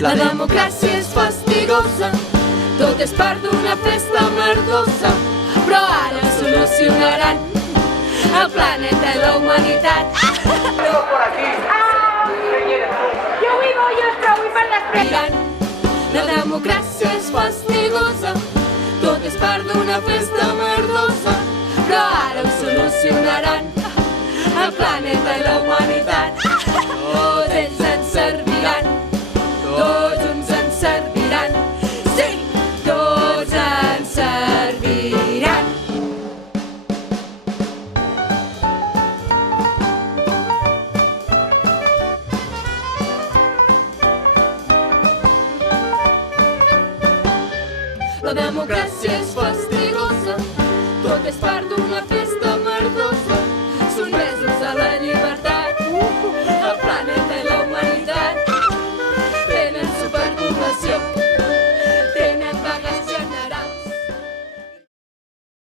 La democràcia és fastigosa, tot és part d'una festa merdosa, però ara solucionaran el planeta i la humanitat. Tengo por aquí. Yo vivo y os trobo per després. La democràcia és fastigosa, tot és part d'una festa merdosa, però ara ho solucionaran el planeta i la humanitat. Tots ells ens serviran, tots uns ens serviran, sí, tots ens serviran. La democràcia és fastigosa, tot és part d'una festa merdosa, sotmesos a la llibertat.